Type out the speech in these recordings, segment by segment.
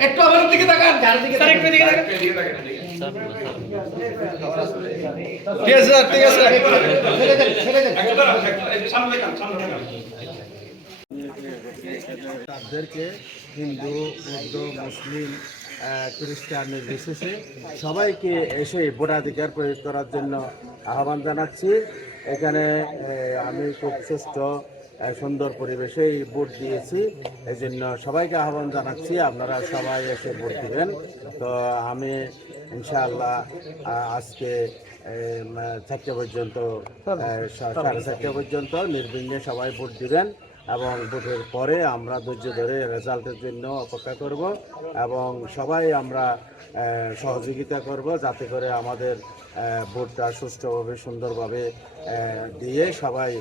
একটু আমার দিকে তাকান স্যার একটু দিকে তাকান ঠিক আছে। স্যার ঠিক আছে তাদেরকে হিন্দু বৌদ্ধ মুসলিম খ্রিস্টান নির্বিশেষে সবাইকে এসে ভোটাধিকার প্রয়োগ করার জন্য আহ্বান জানাচ্ছি। এখানে আমি খুব আহ, সুন্দর পরিবেশেই ভোট দিয়েছি। এই জন্য সবাইকে আহ্বান জানাচ্ছি আপনারা সবাই এসে ভোট দেবেন। তো আমি ইনশাআল্লাহ আজকে চারটে পর্যন্ত সাড়ে চারটে পর্যন্ত নির্বিঘ্নে সবাই ভোট দিবেন। এবং ভোটের পরে আমরা ধৈর্য ধরে রেজাল্টের জন্য অপেক্ষা করব এবং সবাই আমরা সহযোগিতা করব যাতে করে আমাদের ভোটটা সুষ্ঠুভাবে, সুন্দরভাবে দিয়ে সবাই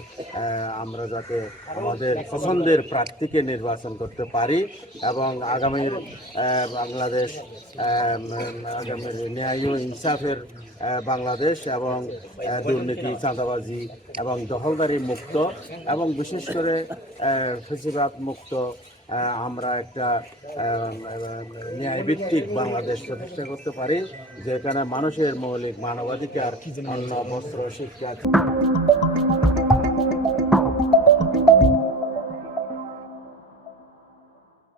আমরা যাতে আমাদের পছন্দের প্রার্থীকে নির্বাচন করতে পারি এবং আগামীর বাংলাদেশ আগামীর ন্যায় ও ইনসাফের বাংলাদেশ এবং দুর্নীতি, চাঁদাবাজি এবং দখলদারি মুক্ত এবং বিশেষ করে ফেসিবাদ মুক্ত আমরা একটা ন্যায়ভিত্তিক বাংলাদেশ প্রতিষ্ঠা করতে পারি, যেখানে মানুষের মৌলিক মানবাধিকার, অন্ন, বস্ত্র, শিক্ষা।